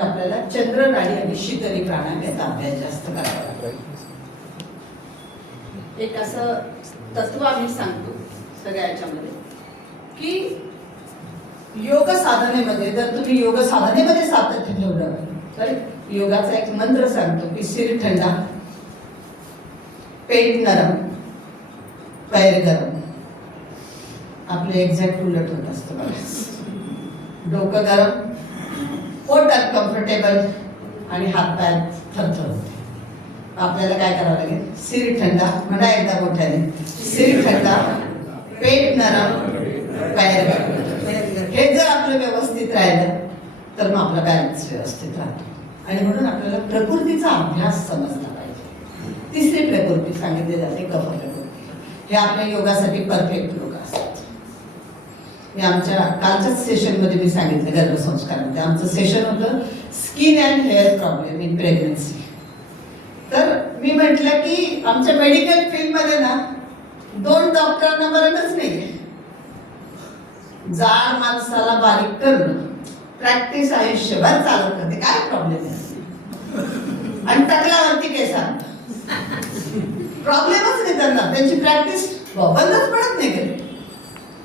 आपल्याला चंद्र नाडी आणि शीतली प्राणायाम याचा अभ्यास जास्त करावा लागतो. एक असं तत्व आम्ही सांगतो सगळ्या याच्यामध्ये की योग साधनेमध्ये जर तुम्ही योग साधनेमध्ये सातत्य ठेवलं तर योगाचा एक मंत्र सांगतो की सिर थंडा, पेट नरम, पैर गरम. आपले एक्झॅक्ट उलट होत असतं बघा. डोकं गरम, पोट अनकम्फर्टेबल आणि हातपाय थरथरते. आपल्याला काय करावं लागेल? सिर थंडा, म्हणा एकदा मोठ्याने, सिर थंडा, पेट नरम, पैर गरम. हे जर आपलं व्यवस्थित राहिलं तर मग आपला बॅलन्स व्यवस्थित राहतो. आणि म्हणून आपल्याला प्रकृतीचा अभ्यास समजला पाहिजे. तिसरी प्रकृती सांगितली जाते कफ प्रकृती. हे आपल्या योगासाठी परफेक्ट लोक असतात. मी आमच्या कालच्याच सेशनमध्ये मी सांगितलं गर्भसंस्कारामध्ये आमचं सेशन होतं skin and hair problem in pregnancy. तर मी म्हटलं की आमच्या मेडिकल फील्डमध्ये ना 2 डॉक्टरांना मरणच नाही. जाड माणसाला बारीक करणं, प्रॅक्टिस आयुष्यभर चालत राहते, काय प्रॉब्लेम आहे? आणि टकलावरती केस प्रॉब्लेमच नाही त्यांना, त्यांची प्रॅक्टिस बंदच पडत नाही कधी.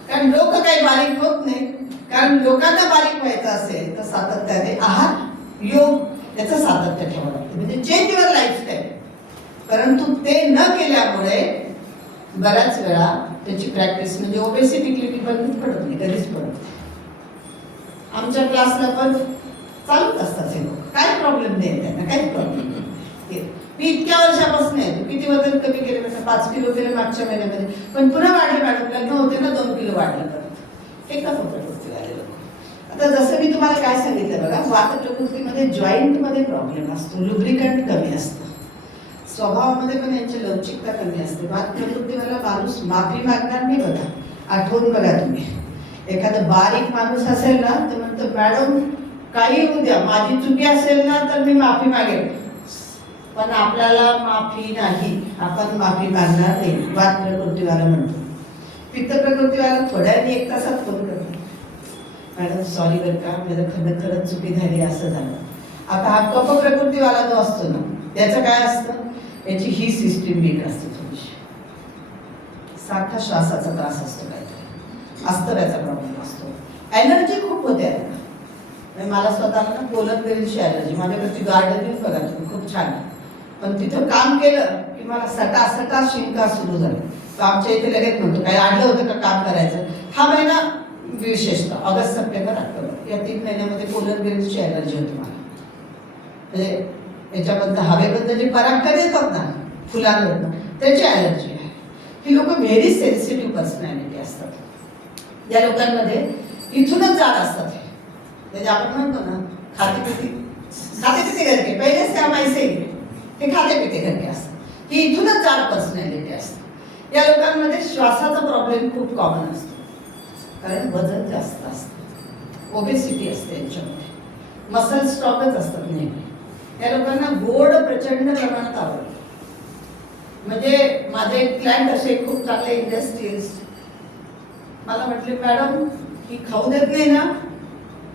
कारण लोक काही बारीक होत नाही. कारण लोकांना बारीक व्हायचं असेल तर सातत्याने आहार, योग याचं सातत्य ठेवावं लागतं. म्हणजे चेंज युअर लाईफस्टाईल. परंतु ते न केल्यामुळे बऱ्याच वेळा त्याची प्रॅक्टिस म्हणजे ओबेसिटी क्लिनिक बंदच पडत नाही, कधीच पडत नाही. आमच्या क्लासला पण चालूच असतात हे लोक, काय प्रॉब्लेम नाही त्यांना, काहीच प्रॉब्लेम नाही. मी इतक्या वर्षापासून आहे, तू किती वजन कमी केले? म्हणजे 5 किलो केले मागच्या महिन्यामध्ये, पण पुन्हा वाढले मॅडम. लग्न होते ना 2 किलो वाढलं परत. एका प्रकृती आले लोक. आता जसं मी तुम्हाला काय सांगितलं बघा, वात प्रकृतीमध्ये जॉईंटमध्ये प्रॉब्लेम असतो, लुब्रिकंट कमी असतं, स्वभावामध्ये पण यांची लवचिकता कमी असते. वात प्रकृतीवाला माणूस माफी मागणार नाही बघा. आठवून बघा तुम्ही, एखादा बारीक माणूस असेल ना तर म्हणतो मॅडम काही होऊ द्या, माझी चुकी असेल ना तर मी माफी मागेल, पण आपल्याला माफी नाही, आपण माफी मागणार नाही. वात प्रकृतीवाला म्हणतो. पित्त प्रकृतीवाला थोड्या वेळी 1 तासात फोन करतो, मॅडम सॉरी बरं का, माझं खरंच चुकी झाली, असं झालं. आता हा कफ प्रकृतीवाला जो असतो ना, त्याचं काय असतं? याची ही सिस्टीम वीक असते थोडीशी. सारखा श्वासाचा त्रास असतो, काहीतरी अस्तव्याचा प्रॉब्लेम असतो. एनर्जी खूप होते. मला स्वतःला ना कोलंबरीची एलर्जी. माझ्याकडची गार्डनिंग बघा तुम्ही, खूप छान आहे. पण तिथं काम केलं की मला सटा शिंका सुरू झाली. तर आमच्या इथे लगेच म्हणतो काही आडलं होतं का काम करायचं. हा महिना विशेषतः ऑगस्ट, सप्टेंबर, ऑक्टोबर या 3 महिन्यामध्ये कोलंबरीची एलर्जी होती मला. म्हणजे याच्याबद्दल हवेबद्दल जे परागकण येतात ना फुलांवरनं, त्याची एलर्जी आहे. ही लोक व्हेरी सेन्सिटिव्ह पर्सनॅलिटी असतात. या लोकांमध्ये इथूनच जात असतात. म्हणजे आपण म्हणतो ना खाते पिते घरके, पहिलेच त्या पैसे हे खाते पिते घरके असतात. ही इथूनच जाड पर्सनॅलिटी असते. या लोकांमध्ये श्वासाचा प्रॉब्लेम खूप कॉमन असतो, कारण वजन जास्त असतं, ओबेसिटी असते यांच्यामध्ये, मसल स्टॉकच असतात नेहमी. या लोकांना गोड प्रचंड प्रमाणात आवडतं. म्हणजे माझे क्लायंट असे खूप चांगले इंडस्ट्रियलिस्ट मला म्हटले मॅडम ही खाऊ देत नाही ना.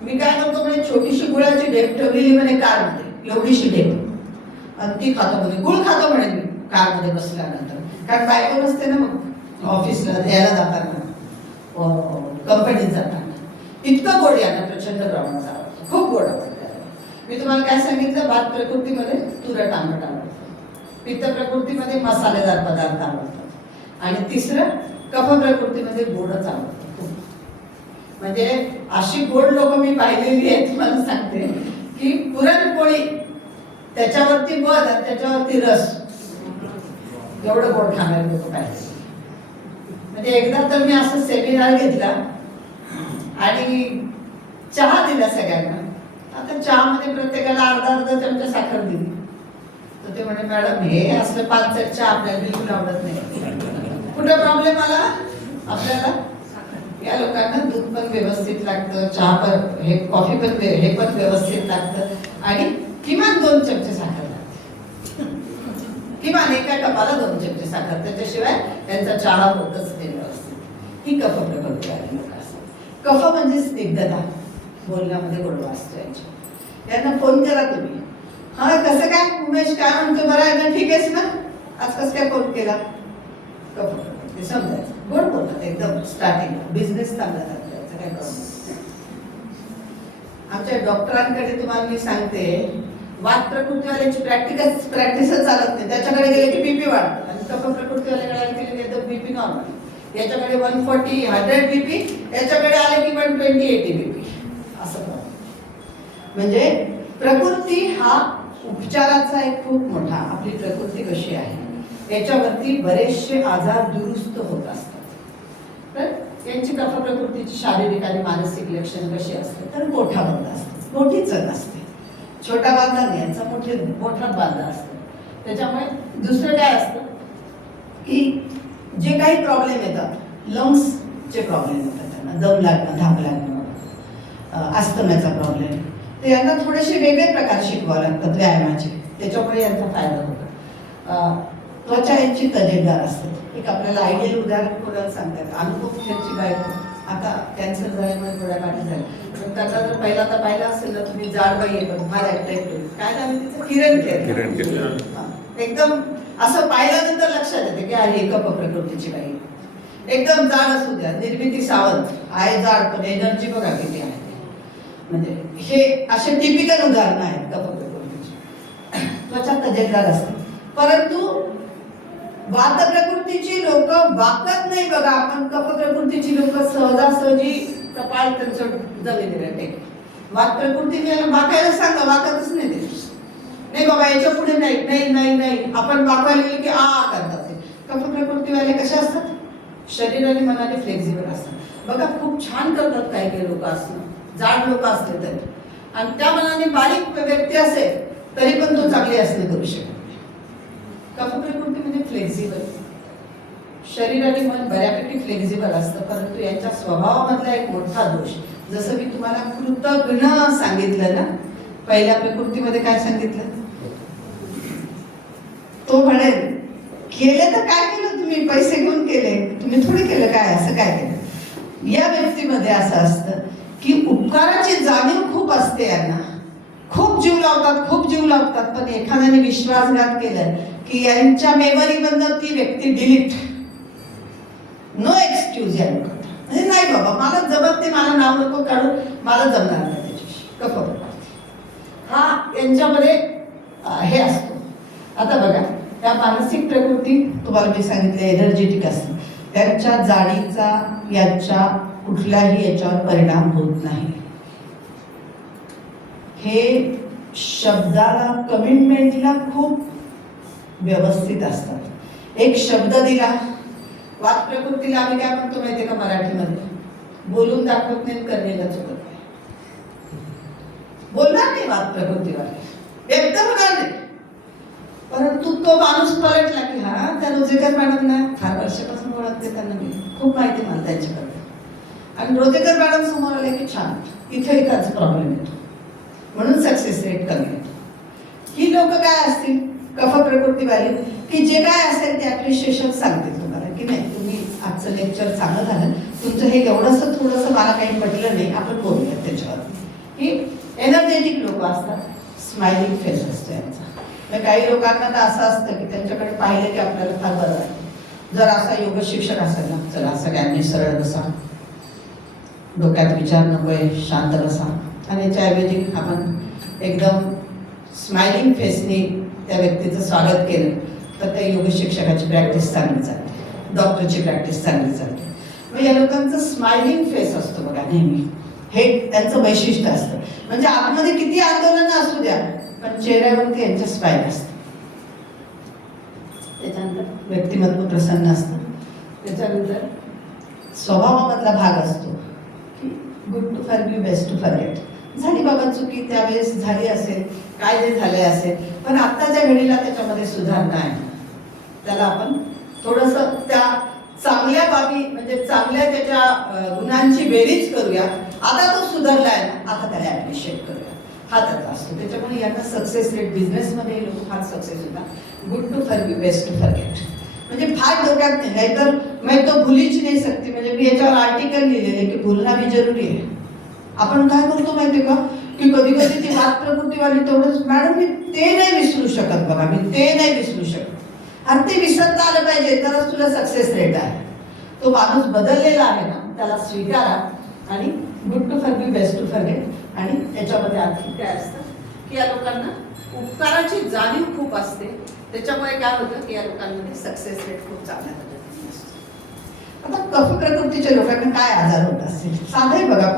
मी काय करतो म्हणजे छोटीशी गुळाची ढेप ठेवलेली म्हणे कारमध्ये, एवढीशी ढेप, आणि ती खातो म्हणे, गुळ खातो म्हणे मी कारमध्ये बसल्यानंतर. कारण बायको नसते ना मग ऑफिसला यायला जाताना, कंपनीत जाताना. इतकं गोड यांना प्रचंड प्रमाणात आवडतं, खूप गोड आवडतं. मी तुम्हाला काय सांगितलं, वात प्रकृतीमध्ये तुरट आंबट आवडतं, पित्त प्रकृतीमध्ये मसालेदार पदार्थ आवडतात, आणि तिसरं कफ प्रकृतीमध्ये गोडच आवडतं खूप. म्हणजे अशी गोड लोक मी पाहिलेली आहेत, तुम्हाला सांगते की पुरणपोळी त्याच्यावरती मध आणि त्याच्यावरती रस, एवढं गोड खाणारे लोक पाहिजे. म्हणजे एकदा तर मी असं सेमिनार घेतला आणि चहा दिला सगळ्यांना. आता चहामध्ये प्रत्येकाला अर्धा चमचा साखर दिली. तर ते म्हणे मॅडम हे असलं 5 चहा आपल्याला बिलकुल आवडत नाही. कुठं प्रॉब्लेम आला आपल्याला? या लोकांना दूध पण व्यवस्थित लागतं, चहा पण, हे कॉफी पण, हे पण व्यवस्थित लागतं, आणि किमान 2 चमचे साखर लागते. किमान एका कपाला 2 चमचे साखर, त्याच्याशिवाय त्यांचा चहा होतच नाही व्यवस्थित. ही कफ प्रकृती लोक असतात. कफ म्हणजे स्निग्धता, बोलण्यामध्ये गोडवा असतो यांच्या. यांना फोन करा तुम्ही. हा कसं काय उमेश, काय म्हणतो, बरं आहे ना, ठीक आहेस ना, आज कसं काय फोन केला, ते समजायचं. गोड बोलतात एकदम स्टार्टिंगला, बिझनेस चांगला चालवायचा, काय प्रॉब्लेम. आमच्या डॉक्टरांकडे तुम्हाला मी सांगते, वात प्रकृतीवाल्याची प्रॅक्टिसच चालत नाही. त्याच्याकडे गेले की बीपी वाढतो आणि कफ प्रकृतीवाल्याकडे गेले की बीपी नॉर्मल. याच्याकडे 140 100 बीपी, याच्याकडे आले की 120 80 बीपी असं प्रॉब्लेम. म्हणजे प्रकृती हा उपचाराचा एक खूप मोठा, आपली प्रकृती कशी आहे याच्यावरती बरेचसे आजार दुरुस्त होत असतात. तर यांची कफ प्रकृतीची शारीरिक आणि मानसिक लक्षणं कशी असतात, तर मोठाबंद असतात, मोठी चण असते, छोटा बांधा नाही, यांचा मोठा बांधा असतो. त्याच्यामुळे दुसरं काय असतं की जे काही प्रॉब्लेम येतात, लंग्सचे प्रॉब्लेम येतात, त्यांना दम लागणं, धाप लागणं, अस्थमाचा प्रॉब्लेम, तर यांना थोडेसे वेगळे प्रकार शिकवावे लागतात व्यायामाचे. त्याच्यामुळे यांचा फायदा होतो. त्वचा यांची तजेदार असते. एक आपल्याला आयडियल उदाहरण कोणाला सांगतात, अनुपम खेरची बायको आता कॅन्सर झाल्यामुळे थोड्या पाठी झाली, पण त्याचा जर पहिल्यांदा पाहिला असेल ना तुम्ही, जाड बाई आहे, फार अट्रॅक्टिव्ह, काय झालं तिचं, किरण खेर. एकदम असं पाहिल्यानंतर लक्षात येते की अरे कफ प्रकृतीची बाई, एकदम जाड असू द्या, निर्मिती सावंत आहे, जाड पण एनर्जी बघा किती आहे. म्हणजे हे असे टिपिकल उदाहरणं आहेत कफ प्रकृतीची. त्वचा तजेदार असते, परंतु वात प्रकृतीची लोक वाकत नाही बघा. आपण कफ प्रकृतीची लोक सहजासहजी कपाळ त्यांचं जमिनीला टेक. वात प्रकृतीने वाकायला सांगा, वाकतच नाही ते. नाही बाबा याच्या पुढे नाही नाही नाही नाही, आपण वाकायला गेलो की आ करतात. कफ प्रकृतीवाले कसे असतात, शरीर आणि मनाने फ्लेक्झिबल असतात बघा. खूप छान करतात काही काही लोक असणं, जाड लोक असले तरी, आणि त्या मनाने बारीक व्यक्ती असेल तरी पण तो चांगली असणे करू शकतो. कफ प्रकृती म्हणजे फ्लेक्झिबल, शरीर आणि मन बऱ्यापैकी फ्लेक्झिबल असतं, परंतु यांच्या स्वभावामधला एक मोठा दोष, जसं मी तुम्हाला कृतघ्न सांगितलं ना, पहिल्या प्रकृतीमध्ये काय सांगितलं, तो म्हणेल केले तर काय केलं तुम्ही, पैसे घेऊन केले तुम्ही, थोडे केलं काय, असं काय केलं. या व्यक्तीमध्ये असं असतं की उपकाराची जाणीव खूप असते यांना, खूप जीव लावतात, खूप जीव लावतात, पण एखाद्याने विश्वासघात केलाय की यांच्या मेमरीमधनं ती व्यक्ती डिलीट, नो एक्सक्यूज या लोकांना. म्हणजे नाही बाबा मला जमत नाही, मला नाव नको काढू, मला जमणार नाही त्याच्याशी. कफ हा यांच्यामध्ये हे असतो. आता बघा, त्या मानसिक प्रकृती तुम्हाला मी सांगितलं एनर्जेटिक असते, त्यांच्या जाडीचा यांच्या कुठल्याही याच्यावर परिणाम होत नाही. हे शब्दाला, कमिटमेंटला खूप व्यवस्थित असतात. एक शब्द दिला, वात प्रकृतीला आम्ही काय म्हणतो माहितीये का मराठीमध्ये, बोलून दाखवत नाही, करणेला चुकत नाही. बोलणार नाही वात प्रकृतीवाले, व्यक्त होणार नाही, परंतु तो माणूस पलटला की हा त्या रोजेकर मॅडम ना फार वर्षापासून ओळखते, त्यांना मी खूप माहिती मला त्यांच्याकडे, आणि रोजेकर मॅडम समोर आले की छान, इथे एकाच प्रॉब्लेम येतो, म्हणून सक्सेस रेट कमी येतो. ही लोक काय असतील कफ प्रकृतीवाली की जे काय असेल ते अप्रिशिएशन सांगते तुम्हाला की नाही तुम्ही आजचं लेक्चर चांगलं झालं, तुमचं हे एवढंसं थोडंसं मला काही पटलं नाही, आपण बोलूया त्याच्यावर. ही एनर्जेटिक लोक असतात, स्माइलिंग फेस असतो यांचा. तर काही लोकांना तर असं असतं की त्यांच्याकडे पाहिलं की आपल्याला फार बरं वाटतं. जर असा योग शिक्षक असेल ना, चला सगळ्यांनी सरळ बसा, डोक्यात विचार नकोय, शांत बसा, आणि याच्याऐवजी आपण एकदम स्माइलिंग फेसने त्या व्यक्तीचं स्वागत केलं तर त्या योग शिक्षकाची प्रॅक्टिस चांगली चालते, डॉक्टरची प्रॅक्टिस चांगली चालते. मग या लोकांचं स्माइलिंग फेस असतो बघा नेहमी, हे त्यांचं वैशिष्ट्य असतं. म्हणजे आतमध्ये किती आंदोलनं असू द्या पण चेहऱ्यावरती यांचं स्माइल असतं. त्याच्यानंतर व्यक्तिमत्व प्रसन्न असतं. त्याच्यानंतर स्वभावामधला भाग असतो की good to forgive, best to forget. झाली बाबा चुकी, त्यावेळेस झाली असेल, काय जे झाले असेल, पण आत्ताच्या घडीला त्याच्यामध्ये सुधारणा आहे. त्याला आपण थोडंसं त्या चांगल्या बाबी म्हणजे चांगल्या त्याच्या गुणांची बेरीज करूया. आता तो सुधारलाय ना, आता त्याला ॲप्रिशिएट करूया, हा त्याचा असतो. त्याच्यामुळे यांना सक्सेस रेट बिझनेसमध्ये लोक फार सक्सेस होतात. Good to forgive, best to forget म्हणजे फार डोक्यात नाही. नाहीतर मैं तो भूलीच नाही सकती, म्हणजे मी याच्यावर आर्टिकल लिहिलेले की भूलना भी जरुरी आहे. आपण काय करतो माहितीये का, की कधी कधी ती वात प्रकृतीवाली तेवढंच, मॅडम मी ते नाही विसरू शकत बघा, मी ते नाही विसरू शकत. आणि ते विसरता आलं पाहिजे तरच तुला सक्सेस रेट आहे. तो माणूस बदललेला आहे ना, त्याला स्वीकारा आणि good to forgive, best to forget. आणि त्याच्यामध्ये आणखी काय असतं की या लोकांना उपकाराची जाणीव खूप असते. त्याच्यामुळे काय होतं की या लोकांमध्ये सक्सेस रेट खूप चांगल्या पद्धतीने असतो. आता कफ प्रकृतीच्या लोकांना काय आजार होत असतील? साधे बघा,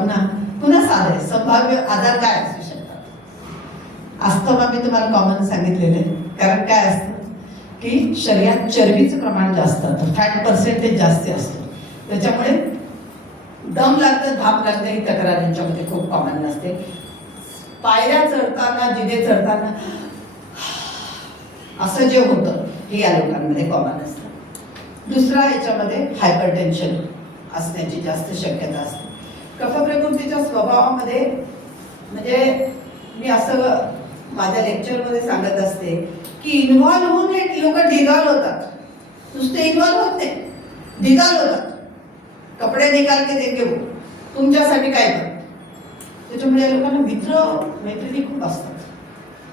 पुन्हा साधे संभाव्य आजार काय असू शकतात? अस्थमा मी तुम्हाला कॉमन सांगितलेले, कारण काय असतं की शरीरात चरबीचं प्रमाण जास्त असतं, फॅट पर्सेंटेज जास्त असतं. त्याच्यामुळे दम लागतं, धाप लागतं, ही तक्रार यांच्यामध्ये खूप कॉमन नसते. पायऱ्या चढताना, जिने चढताना असं जे होतं हे या लोकांमध्ये कॉमन असतं. दुसरा याच्यामध्ये हायपरटेन्शन असण्याची जास्त शक्यता असते. कफ प्रकृतीच्या स्वभावामध्ये म्हणजे मी असं माझ्या लेक्चरमध्ये सांगत असते की इन्व्हॉल्व होऊन हे लोक ढिगाल होतात. नुसते इन्व्हॉल्व होत नाही, ढिगाल होतात. कपडे निकाल के देंगे वो, तुमच्यासाठी काय कर. त्याच्यामुळे या लोकांना मित्र मैत्रिणी खूप असतात.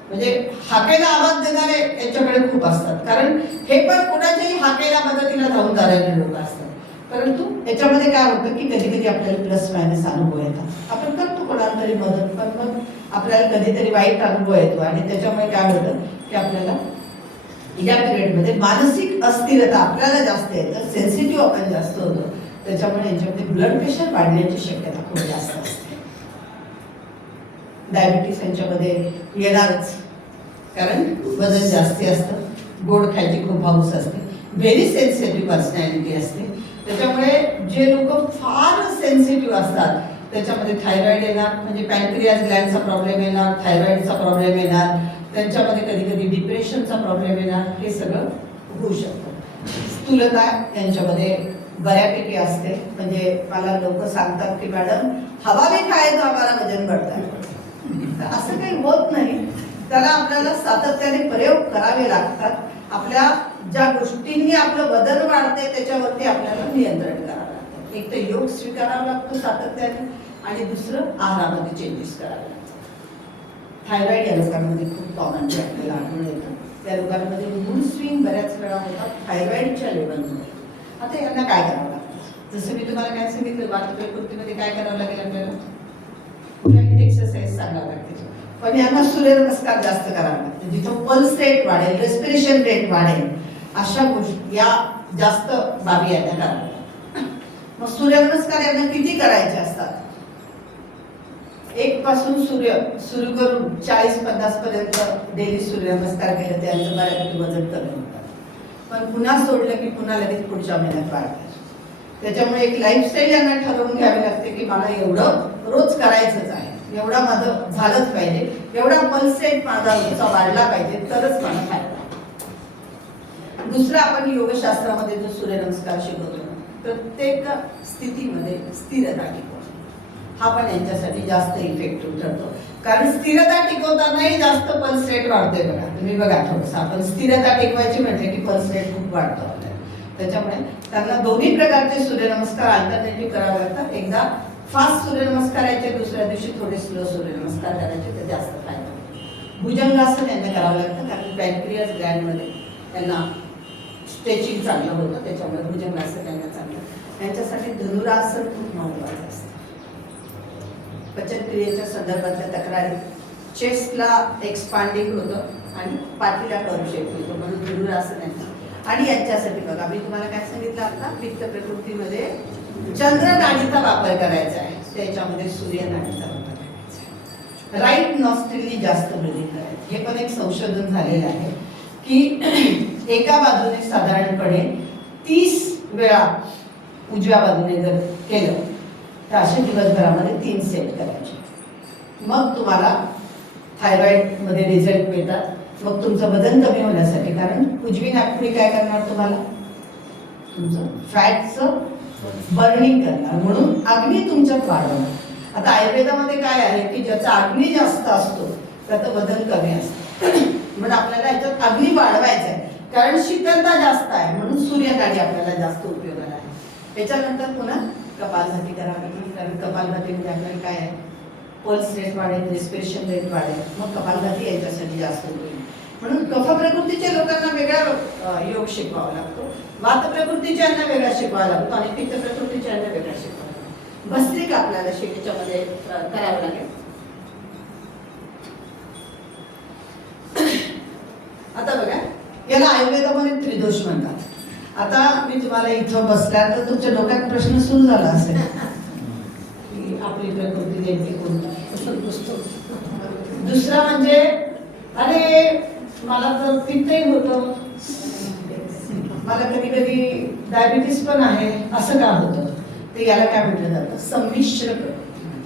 म्हणजे हाकेला आवाज देणारे यांच्याकडे खूप असतात, कारण हे पण कोणाच्याही हाकेला मदतीला धावून जाणारे लोक असतात. परंतु याच्यामध्ये काय होतं की कधी कधी आपल्याला प्लस मायनस अनुभव येतात. आपण करतो कोणाला तरी मदत, पण मग आपल्याला कधीतरी वाईट अनुभव येतो आणि त्याच्यामुळे काय होतं की आपल्याला या पिरियडमध्ये मानसिक अस्थिरता आपल्याला जास्त येतं, सेन्सिटिव्ह आपण जास्त होतो. त्याच्यामुळे यांच्यामध्ये ब्लड प्रेशर वाढण्याची शक्यता खूप जास्त असते. डायबिटीस यांच्यामध्ये येणारच, कारण वजन जास्ती असतं, गोड खायची खूप हौस असते, व्हेरी सेन्सिटिव्ह पर्सनॅलिटी असते. त्याच्यामुळे जे लोक फार सेन्सिटिव्ह असतात त्याच्यामध्ये थायरॉइड येणार, म्हणजे पॅनक्रियास ग्लँडचा प्रॉब्लेम येणार, थायरॉइडचा प्रॉब्लेम येणार, त्यांच्यामध्ये कधी कधी डिप्रेशनचा प्रॉब्लेम येणार, हे सगळं होऊ शकतं. स्थूलता यांच्यामध्ये बऱ्यापैकी असते. म्हणजे मला लोक सांगतात की मॅडम हवा भी खाए तो हमारा वजन बढ़ता है. असं काही होत नाही. त्याला आपल्याला सातत्याने प्रयोग करावे लागतात. आपल्या ज्या गोष्टींनी आपलं वजन वाढते त्याच्यावरती आपल्याला नियंत्रण करावं लागतं. एक तर योग स्वीकारावा लागतो सातत्याने, आणि दुसरं आहारामध्ये चेंजेस करावे लागतात. थायरॉइड या लोकांमध्ये खूप कॉमनली आपल्याला आढळून येतं. त्या लोकांमध्ये मूड स्विंग बऱ्याच वेळा होतात थायरॉइडच्या लेवलमध्ये. आता यांना काय करावं लागतं? जसं मी तुम्हाला काय सांगितलं, वात प्रकृतीमध्ये काय करावं लागेल आपल्याला? एक्सरसाइज सांगावं लागते. पण यांना सूर्यनमस्कार जास्त करावा लागतो. जिथं पल्स रेट वाढेल, रेस्पिरेशन रेट वाढेल, अशा गोष्टी या जास्त बाबी यांना कराव्या लागतात. मग सूर्यनमस्कार यांना किती करायचे असतात? 1 पासून सुरू करून 40-50 पर्यंत डेली सूर्यनमस्कार केले त्यांचं बऱ्यापैकी वजन कमी होतं. पण पुन्हा सोडलं की पुन्हा लगेच पुढच्या महिन्यात वाढतात. त्याच्यामुळे एक लाईफस्टाईल यांना ठरवून घ्यावी लागते की मला एवढं रोज करायचंच आहे, एवढा माझं झालंच पाहिजे, एवढा पल्स रेट माझा रोजचा वाढला पाहिजे, तरच मला फायदा. दुसरा, आपण योगशास्त्रामध्ये जो सूर्यनमस्कार शिकवतो, प्रत्येक स्थितीमध्ये स्थिरता टिकवणे, हा पण यांच्यासाठी जास्त इफेक्टिव्ह ठरतो. कारण स्थिरता टिकवतानाही जास्त पल्स रेट वाढतोय. बघा तुम्ही बघा, थोडंसं आपण स्थिरता टिकवायची म्हटलं की पल्स रेट खूप वाढतो आपल्याला. त्याच्यामुळे त्यांना दोन्ही प्रकारचे सूर्यनमस्कार अल्टरनेटिव्ह करावे लागतात. एकदा फास्ट सूर्यनमस्कार करायचे, दुसऱ्या दिवशी थोडे स्लो सूर्यनमस्कार करायचे, तर जास्त फायदा होतो. भुजंगासन यांना करावं लागतं, कारण पॅनक्रियास ग्लँडमध्ये त्यांना स्ट्रेचिंग चांगलं होतं. त्याच्यामुळे भुजंगासन त्यांना चांगलं. त्यांच्यासाठी धनुरासन खूप महत्त्वाचं असतं. पचनक्रियेच्या संदर्भातल्या तक्रारी, चेस्टला एक्सपांडिंग होतं आणि पाठीला कर्व शेप होतो, म्हणून धनुरासन यांना. आणि यांच्यासाठी बघा, मी तुम्हाला काय सांगितलं आता, पित्त प्रकृतीमध्ये चंद्र नाडीचा वापर करायचा आहे, त्याच्यामध्ये सूर्य नाडीचा वापर करायचा आहे. राईट नॉस्ट्रिलनी जास्त ब्रीदिंग करायचं. हे पण एक संशोधन झालेलं आहे की एका बाजूने साधारणपणे 30 वेळा उजव्या बाजूने जर केलं तर असे दिवसभरामध्ये 3 सेट करायचे. मग तुम्हाला थायरॉइडमध्ये रिझल्ट मिळतात. मग तुमचं वजन कमी होण्यासाठी, कारण उजवी नागपुडी काय करणार, तुम्हाला तुमचं फॅटचं बर्निंग करणार, म्हणून अग्नी तुमच्यात वाढवणार. आता आयुर्वेदामध्ये काय आहे की ज्याचा अग्नी जास्त असतो त्याचं वजन कमी असतं. म्हणून आपल्याला याच्यात अग्नी वाढवायचा आहे, कारण शीतलता जास्त आहे, म्हणून सूर्यनाडी आपल्याला जास्त उपयोगाला आहे. त्याच्यानंतर पुन्हा कपालभाती करावी, कारण कपालभातीमध्ये आपल्याला काय आहे, पल्स रेट वाढेल, रेस्पिरेशन रेट वाढेल, मग कपालभाती याच्यासाठी जास्त होईल. म्हणून कफ प्रकृतीच्या लोकांना वेगळा योग शिकवावा लागतो, वात प्रकृतीच्यांना वेगळा शिकवावा लागतो आणि पित्त प्रकृतीच्यांना वेगळा शिकवावा लागतो. भस्त्रिका आपल्याला शेतीच्यामध्ये करावं लागेल. आता बघा, याला आयुर्वेदामध्ये त्रिदोष म्हणतात. आता मी तुम्हाला इथं बसल्यानंतर तुमच्या डोक्यात प्रश्न सुरू झाला असेल की आपली प्रकृती नेमकी कोणती. दुसरा म्हणजे अरे मला तर पित्तही होतं, मला कधी कधी डायबिटीस पण आहे, असं का होतं. तर याला काय म्हटलं जातं, संमिश्र प्रकृती.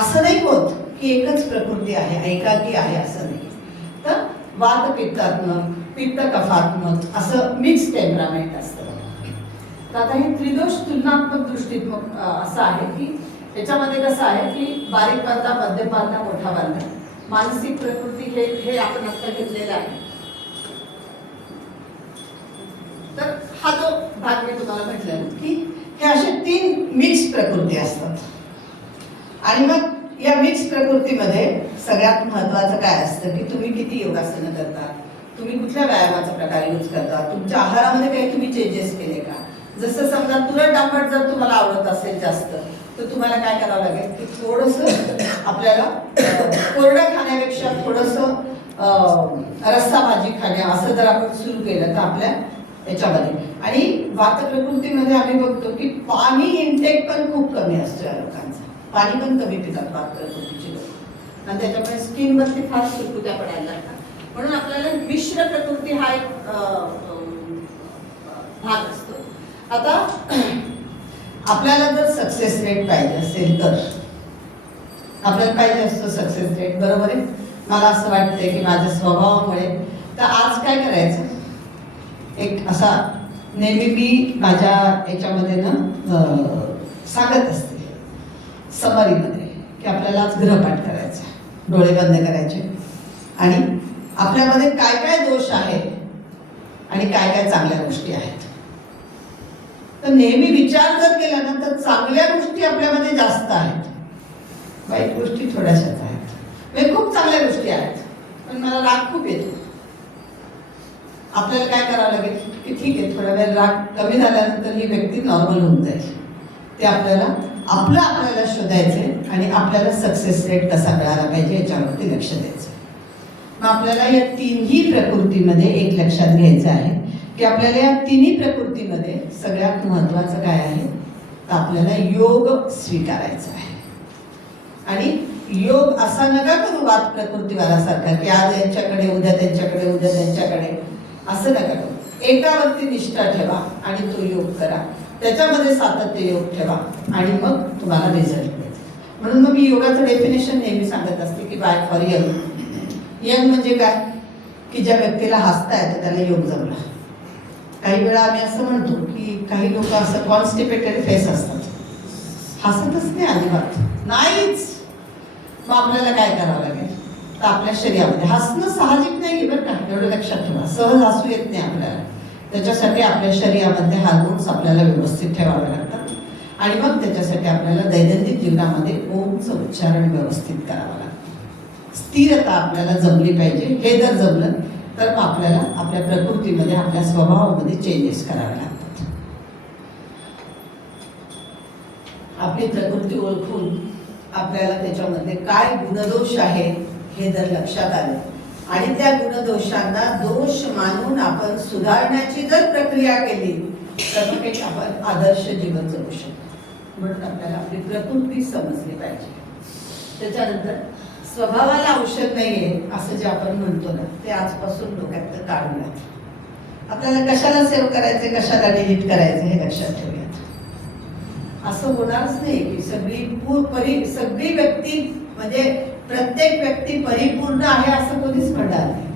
असं नाही होत की एकच प्रकृती आहे, एकाकी आहे असं नाही. तर वात पित्तात्मक, पित्त कफात्मक असं मिक्स टेम्परामेंट असतं. तर आता हे त्रिदोष तुलनात्मक दृष्टीत्मक असं आहे की याच्यामध्ये कसं आहे की बारीक बांधा, मध्यम बांधा, मोठा बांधा. मानसिक प्रकृती हे आपण आता घेतलेला आहे. तर हा जो भाग मी तुम्हाला म्हटलं की हे असे 3 मिक्स प्रकृती असतात. आणि मग या मिक्स प्रकृतीमध्ये सगळ्यात महत्त्वाचं काय असतं की तुम्ही किती योगासनं करता, तुम्ही कुठल्या व्यायामाचा प्रकार यूज करता, तुमच्या आहारामध्ये काही तुम्ही चेंजेस केले का. जसं समजा तुरट आंबट जर तुम्हाला आवडत असेल जास्त, तर तुम्हाला काय करावं लागेल की थोडंसं आपल्याला कोरडं खाण्यापेक्षा थोडंसं रस्सा भाजी खाण्या असं जर आपण सुरू केलं तर आपल्या याच्यामध्ये. आणि वात प्रकृतीमध्ये आम्ही बघतो की पाणी इनटेक पण खूप कमी असतो या लोकांचा, पाणी पण कमी पितात वात प्रकृतीचे लोक, आणि त्याच्यामुळे स्किनवरती फार सुरकुत्या पडायला लागतात. म्हणून आपल्याला मिश्र प्रकृती हा एक भाग असतो. आता आपल्याला जर सक्सेस रेट पाहिजे असेल तर आपल्याला पाहिजे असतो सक्सेस रेट, बरोबर आहे. मला असं वाटतंय की माझ्या स्वभावामुळे तर आज काय करायचं, एक असा नेहमी मी माझ्या याच्यामध्ये ना सांगत असते समरीमध्ये की आपल्याला आज गृहपाठ करायचा, डोळे बंद करायचे आणि आपल्यामध्ये काय काय दोष आहेत आणि काय काय चांगल्या गोष्टी आहेत. तर नेहमी विचार जर केला ना तर चांगल्या गोष्टी आपल्यामध्ये जास्त आहेत, वाईट गोष्टी थोड्याशाच आहेत. म्हणजे खूप चांगल्या गोष्टी आहेत पण मला राग खूप येतो. आपल्याला काय करावं लागेल की ठीक आहे, थोडा वेळ राग कमी झाल्यानंतर ही व्यक्ती नॉर्मल होऊन जाईल. ते आपल्याला आपल्याला शोधायचे आणि आपल्याला सक्सेस रेट कसा मिळाला पाहिजे याच्यावरती लक्ष द्यायचं. मग आपल्याला या तिन्ही प्रकृतीमध्ये एक लक्षात घ्यायचं आहे की आपल्याला या तिन्ही प्रकृतीमध्ये सगळ्यात महत्त्वाचं काय आहे तर आपल्याला योग स्वीकारायचा आहे. आणि योग असा नका करू वात प्रकृतीवाल्यासारखा की आज यांच्याकडे, उद्या त्यांच्याकडे, उद्या त्यांच्याकडे, असं नका करू. एकावरती निष्ठा ठेवा आणि तो योग करा, त्याच्यामध्ये सातत्य योग ठेवा आणि मग तुम्हाला रिझल्ट मिळेल. म्हणून मग मी योगाचं डेफिनेशन नेहमी सांगत असते की बाय फॉर यंग. यंग म्हणजे काय की ज्या व्यक्तीला हसता येतं त्याला योग जमला. काही वेळा आम्ही असं म्हणतो की काही लोक असं कॉन्स्टिपेटेड फेस असतात, हसतच नाही अजिबात नाहीच. मग आपल्याला काय करावं लागेल तर आपल्या शरीरामध्ये हसणं साहजिक नाही बरं का, एवढं लक्षात ठेवा. सहज हसू येत नाही आपल्याला, त्याच्यासाठी आपल्या शरीरामध्ये हार्मोन्स आपल्याला व्यवस्थित ठेवावे लागतात आणि मग त्याच्यासाठी आपल्याला दैनंदिन जीवनामध्ये ओमचं उच्चारण व्यवस्थित करावं लागतं. स्थिरता आपल्याला जमली पाहिजे. हे जर जमलं तर मग आपल्याला आपल्या प्रकृतीमध्ये, आपल्या स्वभावामध्ये चेंजेस करावे लागतात. आपली प्रकृती ओळखून आपल्याला त्याच्यामध्ये काय गुणदोष आहे हे जर लक्षात आलं आणि त्या गुणदोषांना दोष मानून आपण सुधारण्याची जर प्रक्रिया केली तर मग एक आपण आदर्श जीवन जगू शकतो. म्हणून आपल्याला आपली प्रकृती समजली पाहिजे. त्याच्यानंतर स्वभावाला औषध नाहीये असं जे आपण म्हणतो ना ते आजपासून डोक्यात काढूया. आपल्याला कशाला सेव्ह करायचे, कशाला डिलीट करायचे हे लक्षात ठेवूयात. असं होणारच नाही की सगळी व्यक्ती म्हणजे प्रत्येक व्यक्ती परिपूर्ण आहे असं कोणीच म्हणणार नाही.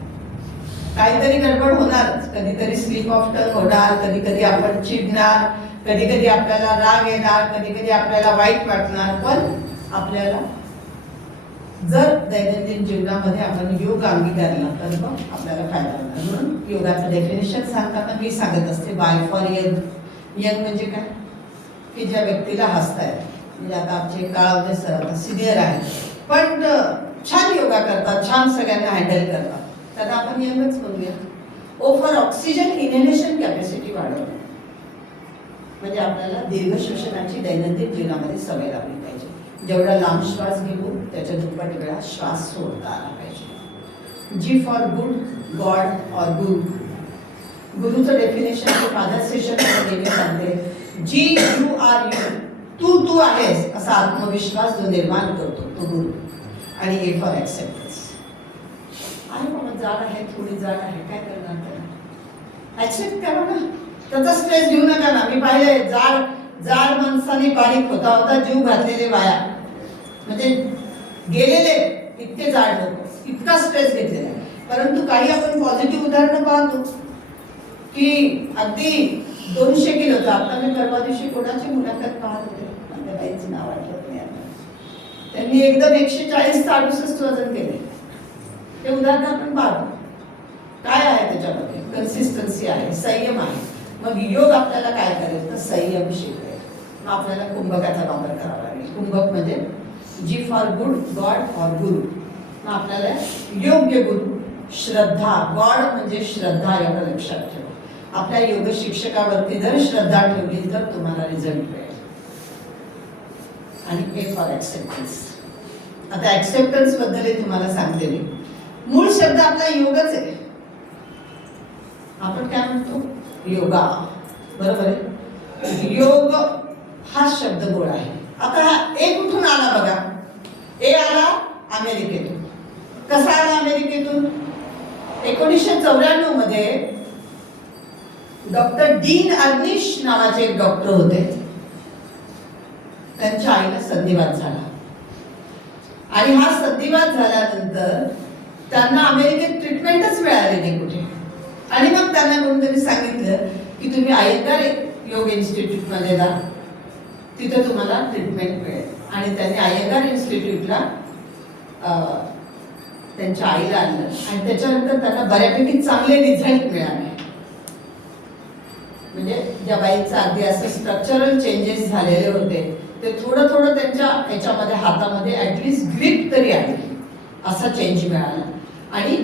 काहीतरी गडबड होणारच, कधीतरी स्लिप ऑफ टंग होणार, कधी कधी आपण चिडणार, कधी कधी आपल्याला राग येणार, कधी कधी आपल्याला वाईट वाटणार. पण आपल्याला जर दैनंदिन जीवनामध्ये आपण योग अंगीकारला तर मग आपल्याला फायदा होणार. म्हणून योगाचं डेफिनेशन सांगताना मी सांगत असते बाय फॉर यंग. यंग म्हणजे काय की ज्या व्यक्तीला हसता येतं. म्हणजे आता आमचे काळावले सर आता सिनियर आहेत, पण छान योगा करतात, छान सगळ्यांना हँडल करतात. त्यांना आपण यंगच बोलूया. O for oxygen inhalation capacity वाढवणं, म्हणजे आपल्याला दीर्घ श्वसनाची दैनंदिन जीवनामध्ये सवय लावली पाहिजे. जेवढा लांब श्वास घेऊ त्याच्या दुप्पट वेळा श्वास सोडता आला पाहिजे. जी फॉर गुड, गॉड और गुरु. गुरुचं डेफिनेशन मी माझ्या सेशनमध्ये नेहमी सांगते. जी यू आर यू, तू आहेस असा आत्मविश्वास जो निर्माण करतो तो गुरु. आणि ए फॉर ॲक्सेप्टन्स. आहे बाबा, जाड आहे, थोडी जाड आहे, काय करणार त्याला, ॲक्सेप्ट करा ना, त्याचा स्ट्रेस घेऊ नका ना. मी पाहिलंय जाड माणसाने बारीक होता जीव घातलेले वाया, म्हणजे गेलेले इतके जाड लोक, इतका स्ट्रेस घेतलेला. परंतु काही आपण पॉझिटिव्ह उदाहरणं पाहतो की अगदी 200 किलोचा. आता मी परवा दिवशी कोणाची मुलाखत पाहत होते, त्या बाईचं नाव आठवत नाही आता. त्यांनी एकदम 140-168 वजन केले. ते उदाहरण आपण पाहतो. काय आहे त्याच्यामध्ये? कन्सिस्टन्सी आहे, संयम आहे. मग योग आपल्याला काय करेल तर संयम शिकवेल. मग आपल्याला कुंभकाचा वापर करावा लागेल. कुंभक म्हणजे जी फॉर गुड, गॉड और गुरु. मग आपल्याला योग्य गुरु, श्रद्धा, गॉड म्हणजे श्रद्धा, एवढं लक्षात ठेवा. आपल्या योग शिक्षकावरती जर श्रद्धा ठेवली तर तुम्हाला रिझल्ट मिळेल. आणि ए फॉर ॲक्सेप्टन्स. आता ॲक्सेप्टन्स बद्दल तुम्हाला सांगते मी. मूळ शब्द आपला योगच आहे. आपण काय म्हणतो? योगा, बरोबर आहे. योग हा शब्द गोळ आहे. आता ए कुठून आला बघा? ए आला अमेरिकेतून. कसा आला अमेरिकेतून? 1994 मध्ये डॉक्टर डीन अर्निश नावाचे एक डॉक्टर होते. त्यांच्या आईला संधिवात झाला आणि हा संधिवात झाल्यानंतर त्यांना अमेरिकेत ट्रीटमेंटच मिळाली नाही कुठे. आणि मग त्यांना कोणतरी सांगितलं की तुम्ही अय्यंगार योग इन्स्टिट्यूटमध्ये जा, तिथे तुम्हाला ट्रीटमेंट मिळेल. आणि त्यांनी अय्यंगार इन्स्टिट्यूटला त्यांच्या आईला आणलं आणि त्याच्यानंतर त्यांना बऱ्यापैकी चांगले रिझल्ट मिळाले. म्हणजे ज्या बाईंचं अगदी असं स्ट्रक्चरल चेंजेस झालेले होते ते थोडं त्यांच्या ह्याच्यामध्ये हातामध्ये ॲटलिस्ट ग्रिप तरी आली, असा चेंज मिळाला. आणि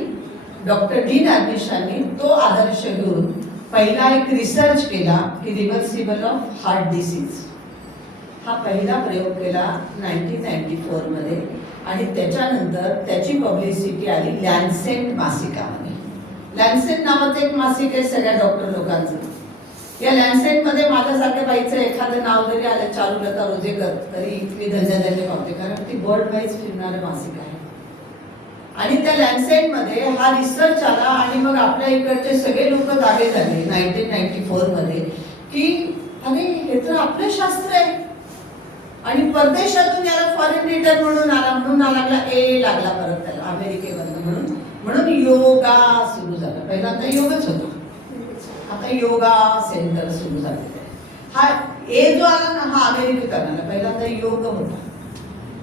डॉक्टर डीन अर्निशांनी तो आदर्श घेऊन पहिला एक रिसर्च केला की रिव्हर्सिबल ऑफ हार्ट डिसीज. हा पहिला प्रयोग केला 1994 मध्ये. आणि त्याच्यानंतर त्याची पब्लिसिटी आली लॅन्सेट मासिकामध्ये. लॅन्सेट नावाचं एक मासिक आहे सगळ्या डॉक्टर लोकांचं. या लॅन्सेटमध्ये माझ्यासारख्या बाईचं एखादं नाव जरी आलं, चारुलता रोजेकर, तरी मी धन्य पावते, कारण ती वर्ल्ड वाईज फिरणारं मासिक आहे. आणि त्या लॅन्सेटमध्ये हा रिसर्च आला आणि मग आपल्या इकडचे सगळे लोक जागे झाले 1994 मध्ये की अरे हे तर आपलं शास्त्र आहे. आणि परदेशातून याला फॉरेन लीडर म्हणून लागला ए लागला परत त्याला अमेरिकेमधून. म्हणून योगा सुरू झाला. पहिल्यांदा योगच होता, आता योगा सेंटर सुरू झालेलं आहे. हा ए जो आला ना हा अमेरिकेकरणाला, पहिल्यांदा योग होता.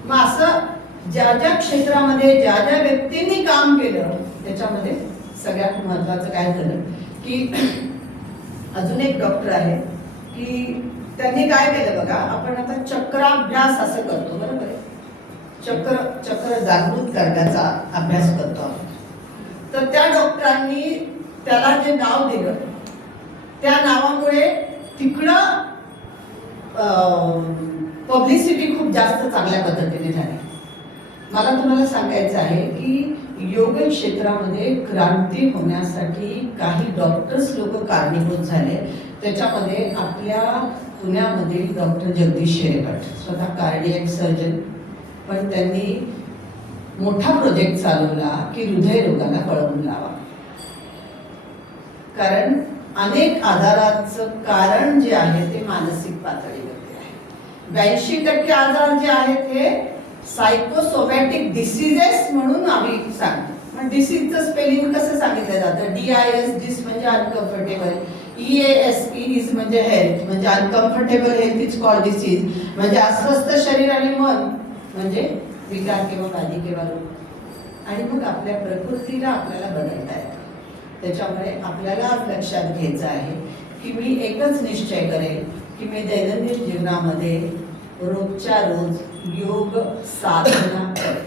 मग असं ज्या ज्या क्षेत्रामध्ये ज्या ज्या व्यक्तींनी काम केलं त्याच्यामध्ये सगळ्यात महत्वाचं काय झालं की अजून एक डॉक्टर आहे की त्यांनी काय केलं बघा. आपण आता चक्राभ्यास असं करतो, बरोबर आहे. चक्र जागृत करण्याचा अभ्यास करतो आपण. तर त्या डॉक्टरांनी त्याला जे नाव दिलं त्या नावामुळे तिकडं पब्लिसिटी खूप जास्त चांगल्या पद्धतीने झाली. मला तुम्हाला सांगायचं आहे की योग क्षेत्रामध्ये क्रांती होण्यासाठी काही डॉक्टर्स लोक कारणीभूत झाले. त्याच्यामध्ये आपल्या पुण्यामधील डॉक्टर जगदीश शेरेकर, स्वतः कार्डियक सर्जन, पण त्यांनी मोठा प्रोजेक्ट चालवला की हृदयरोगाला पळवून लावा. कारण अनेक आजारांचं कारण जे आहे ते मानसिक पातळीवरती आहे. 82% आजार जे आहेत हे सायकोसोमॅटिक डिसीजेस म्हणून आम्ही सांगतो. पण डिसीजचं स्पेलिंग कसं सांगितलं जातं? DIS, डिस म्हणजे अनकम्फर्टेबल, EAS, इज म्हणजे हेल्थ, म्हणजे uncomfortable health is called disease, म्हणजे अस्वस्थ शरीर आणि मन म्हणजे विकार किंवा व्याधी किंवा रोग. आणि मग आपल्या प्रकृतीला आपल्याला बदलता येतं. त्याच्यामुळे आपल्याला आज लक्षात घ्यायचं आहे की मी एकच निश्चय करेन की मी दैनंदिन जीवनामध्ये रोजच्या रोज योग साधना कर.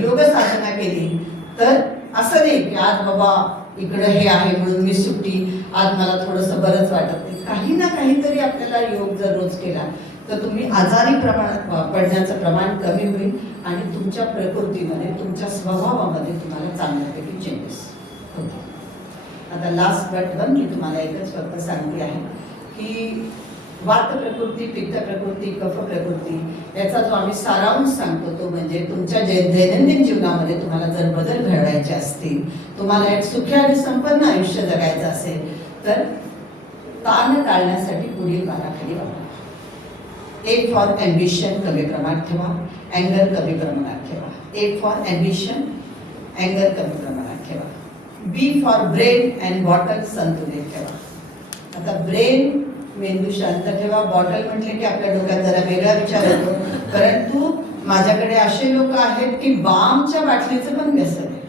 योग साधना केली तर असं नाही की आज बाबा इकडं हे आहे म्हणून मी सुट्टी, आज मला थोडंसं बरंच वाटत नाही. काही ना काहीतरी आपल्याला योग जर रोज केला तर तुम्ही आजारी प्रमाणात पडण्याचं प्रमाण कमी होईल आणि तुमच्या प्रकृतीमध्ये, तुमच्या स्वभावामध्ये तुम्हाला चांगल्यापैकी चेंजेस होतील. आता लास्ट बट वन मी तुम्हाला एकच फक्त सांगते आहे की वात प्रकृती, पित्त प्रकृती, कफ प्रकृती याचा जो आम्ही सारांश सांगतो तो म्हणजे तुमच्या दैनंदिन जीवनामध्ये तुम्हाला जर बदल घडवायचे असतील, तुम्हाला एक सुखी आणि संपन्न आयुष्य जगायचं असेल तर ताण टाळण्यासाठी पुढील बाराखडी वापरा. ए फॉर ॲम्बिशन कमी प्रमाणात ठेवा, अँगर कमी प्रमाणात ठेवा. ए फॉर ॲम्बिशन, अँगर कमी प्रमाणात ठेवा. बी फॉर ब्रेन अँड बॉटल संतुलित ठेवा. आता ब्रेन मेंदू शांत ठेवा, बॉटल म्हटले की आपल्या डोक्यात जरा वेगळा विचार येतो. परंतु माझ्याकडे असे लोक आहेत की बामच्या बाटलीचं पण व्यसन आहे.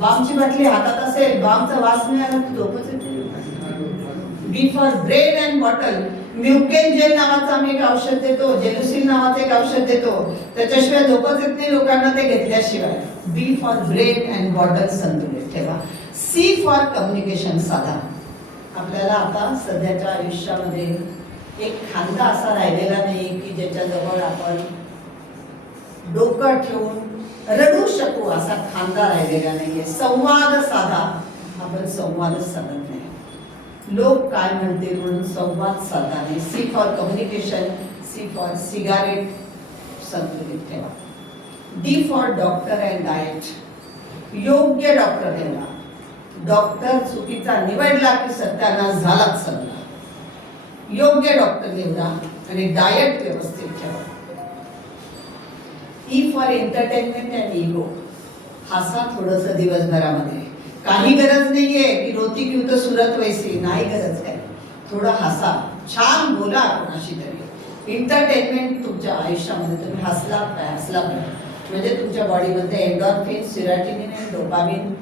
बामची बाटली हातात असेल, बामचा वास मिळाला की झोपच येते. B for brain and bottle. Mucaine gel नावाचं आम्ही एक औषध देतो, जेलुसिल नावाचं एक औषध देतो, त्याच्याशिवाय झोपच येत नाही लोकांना ते घेतल्याशिवाय. बी फॉर ब्रेन अँड बॉटल संतुलित ठेवा. सी फॉर कम्युनिकेशन साधा. आपल्याला आता सध्याच्या आयुष्यामध्ये एक खांदा असा राहिलेला नाही की ज्याच्याजवळ आपण डोकं ठेवून रडू शकू असा खांदा राहिलेला नाहीये. संवाद साधा. आपण संवादच साधत नाही. लोक काय म्हणतील म्हणून संवाद साधा नाही. C for communication, C for cigarette संतुलित ठेवा. D for doctor and diet. योग्य डॉक्टर निवडा. डॉक्टर चुकीचा निवडला की सत्यानाश झालाच समजा. योग्य डॉक्टर निवडा आणि डाएट व्यवस्थित ठेवा. E for entertainment and ego. हसा थोडस दिवसभरामध्ये. काही गरज नाहीये की रोती क्यू तर सुरत वैसी, नाही गरज काय. थोडं हसा, छान बोला कोणाशी तरी. एंटरटेनमेंट तुमच्या आयुष्यामध्ये तुम्ही हसला पाहिजे म्हणजे तुमच्या बॉडीमध्ये एंडॉर्फिन, सिरोटोनिन आणि डोपामिन,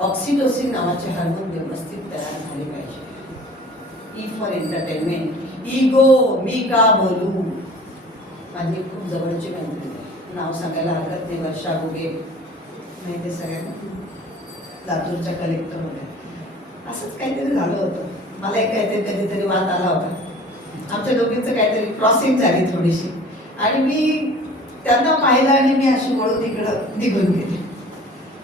ऑक्सिटोसिन नावाचे हार्मोन व्यवस्थित तयार झाले पाहिजे. E for entertainment. इगो, मी का बोलू. माझी खूप जवळची मैत्रीण आहे, नाव सांगायला हरकत नाही, वर्षा घुगे, माहिती आहे सगळ्यांना, लातूरच्या कलेक्टर होत्या. असंच काहीतरी झालं होतं. मला एक काहीतरी कधीतरी वाद आला होता. आमच्या दोघींचं काहीतरी क्रॉसिंग झाली थोडीशी आणि मी त्यांना पाहिलं आणि मी अशी वळून इकडं निघून गेले.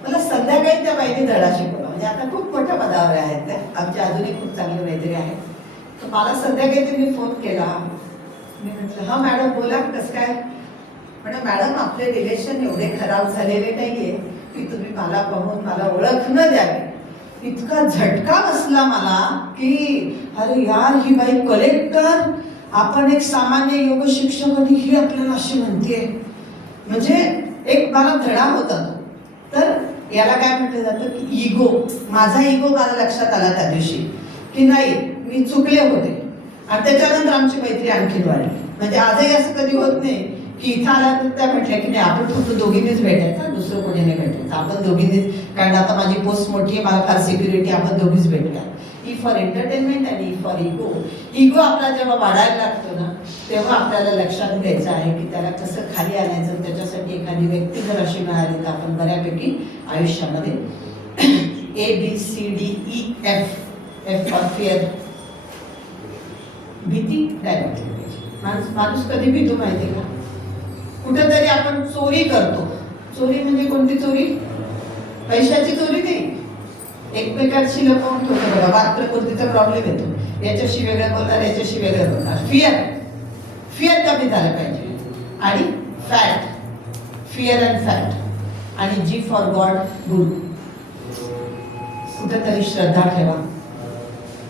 मला संध्याकाळी त्या बाईने धडा शिकवला. म्हणजे आता खूप मोठ्या पदावर आहेत त्या, आमच्या अजूनही खूप चांगले मैत्री आहेत. तर मला संध्याकाळी त्यांनी फोन केला. मी म्हटलं हां मॅडम बोला, कसं काय. म्हणजे मॅडम आपले रिलेशन एवढे खराब झालेले नाहीये की तुम्ही मला पाहून मला ओळख न द्यावी. इतका झटका बसला मला की अरे यार, ही बाई कलेक्टर, आपण एक सामान्य योग शिक्षक आणि ही आपल्याला अशी म्हणते. म्हणजे एक मला धडा होता तो. तर याला काय म्हटलं जातं की इगो. माझा इगो मला लक्षात आला त्या दिवशी की नाही, मी चुकले होते. आणि त्याच्यानंतर आमची मैत्री आणखीन वाढली. म्हणजे आजही असं कधी होत नाही की इथं आला तर त्या म्हटल्या की नाही आपण फक्त दोघींनीच भेटायचं, दुसरं कोणी नाही भेटायचं, आपण दोघींनीच. कारण आता माझी पोस्ट मोठी आहे, मला फार सिक्युरिटी, आपण दोघीच भेटूया. ई फॉर एंटरटेनमेंट आणि ई फॉर इगो. इगो आपला जेव्हा वाढायला लागतो ना तेव्हा आपल्याला लक्षात घ्यायचं आहे की त्याला कसं खाली आणायचं. त्याच्यासाठी एखादी व्यक्ती जर अशी मिळाली तर आपण बऱ्यापैकी आयुष्यामध्ये ABCDEF. F for fear. भीती काय वाटली. माणूस कधी भीतो माहिती का. कुठेतरी आपण चोरी करतो. चोरी म्हणजे कोणती चोरी. पैशाची चोरी नाही, एकमेकांशी लपवून ठेवतो. बघा वाद प्रकृतीचा प्रॉब्लेम येतो. याच्याशी वेगळं बोलणार, याच्याशी वेगळं बोलणार. फिअर कमी झालं पाहिजे. आणि फॅट, फिअर अँड फॅट. आणि जी फॉर गॉड, गुरु. कुठेतरी श्रद्धा ठेवा.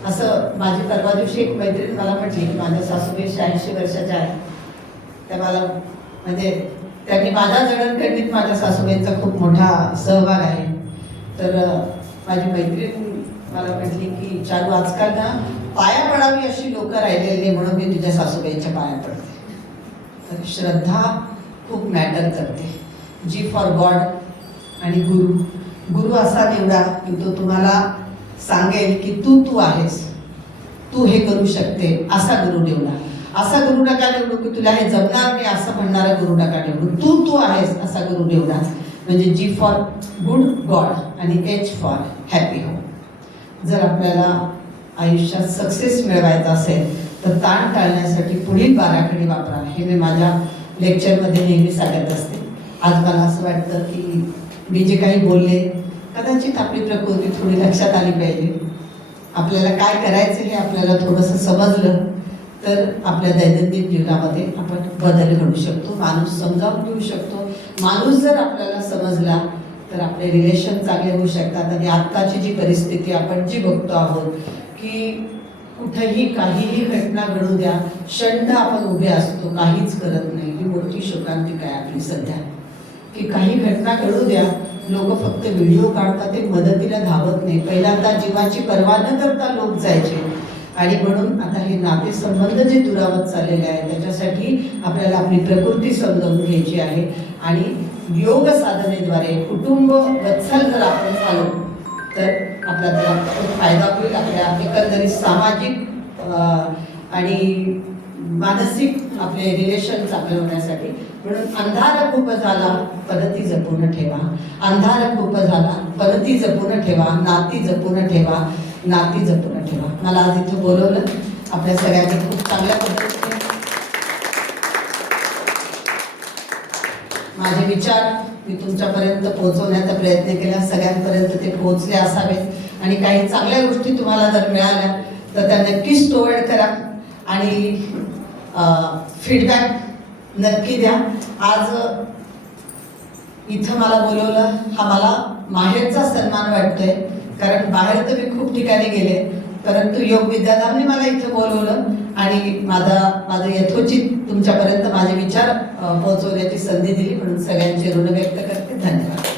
असं माझी परवा दिवशी एक मैत्रीण मला म्हटली की माझ्या सासूबाई 86 वर्षाच्या आहेत. त्या मला म्हणजे त्यांनी माझ्या जडणघडणीत माझ्या सासूबाईंचा खूप मोठा सहभाग आहे. तर माझी मैत्रीण मला म्हटली की चालू आजकाल ना पाया पडावी अशी लोक राहिलेली नाही म्हणून मी तुझ्या सासूबाईंच्या पाया पडते. तर श्रद्धा खूप मॅटर करते. जी फॉर गॉड आणि गुरु. गुरु असा निवडा की तो तुम्हाला सांगेल की तू आहेस, तू हे करू शकते, असा गुरु निवडा. असा गुरु नका निवडू की तुला हे जमणार नाही असं म्हणणारा गुरु नका निवडू. तू आहेस असा गुरु निवडा. म्हणजे G फॉर गुड गॉड आणि H फॉर हॅपी होम. जर आपल्याला आयुष्यात सक्सेस मिळवायचा असेल तर ताण टाळण्यासाठी पुढील बाराखडी वापरा. हे मी माझ्या लेक्चरमध्ये नेहमी सांगत असते. आज मला असं वाटतं की मी जे काही बोलले कदाचित आपली प्रकृती थोडी लक्षात आली पाहिजे. आपल्याला काय करायचं हे आपल्याला थोडंसं समजलं तर आपल्या दैनंदिन जीवनामध्ये आपण बदल घडू शकतो. माणूस समजावून घेऊ शकतो. माणूस जर आपल्याला समजला तर आपले रिलेशन चांगले होऊ शकतात. आणि आत्ताची जी परिस्थिती आपण जी बघतो आहोत की कुठेही काहीही घटना घडू द्या, क्षण आपण उभे असतो, काहीच करत नाही. ही मोठी शोकांतिका आहे आपली सध्या. की काही घटना घडू द्या, लोक फक्त व्हिडिओ काढतात, ते मदतीला धावत नाही. पहिल्यांदा जीवाची पर्वा न करता लोक जायचे. आणि म्हणून आता हे नातेसंबंध जे दुरावत चाललेले आहे त्याच्यासाठी आपल्याला आपली प्रकृती समजावून घ्यायची आहे. आणि योग साधनेद्वारे कुटुंब वत्सल जर आपण झालो तर आपला त्याला खूप फायदा होईल. आपल्या एकंदरीत सामाजिक आणि मानसिक आपले रिलेशन चांगले होण्यासाठी. म्हणून अंधार खूप झाला पद्धती जपून ठेवा. अंधार खूप झाला पद्धती जपून ठेवा. नाती जपून ठेवा. नाती जपून ठेवा. मला आज इथं बोलवलं आपल्या सगळ्यांनी खूप चांगल्या पद्धतीने माझे विचार मी तुमच्यापर्यंत पोहोचवण्याचा प्रयत्न केला. सगळ्यांपर्यंत ते पोहोचले असावेत. आणि काही चांगल्या गोष्टी तुम्हाला जर मिळाल्या तर त्या नक्कीच स्टोअर करा आणि फीडबॅक नक्की द्या. आज इथं मला बोलवलं हा मला माहेरचा सन्मान वाटतोय. कारण बाहेर तर मी खूप ठिकाणी गेले परंतु योग विद्याधामने मला इथं बोलवलं आणि माझं यथोचित तुमच्यापर्यंत माझे विचार पोहोचवण्याची संधी दिली. म्हणून सगळ्यांचे ऋण व्यक्त करते. धन्यवाद.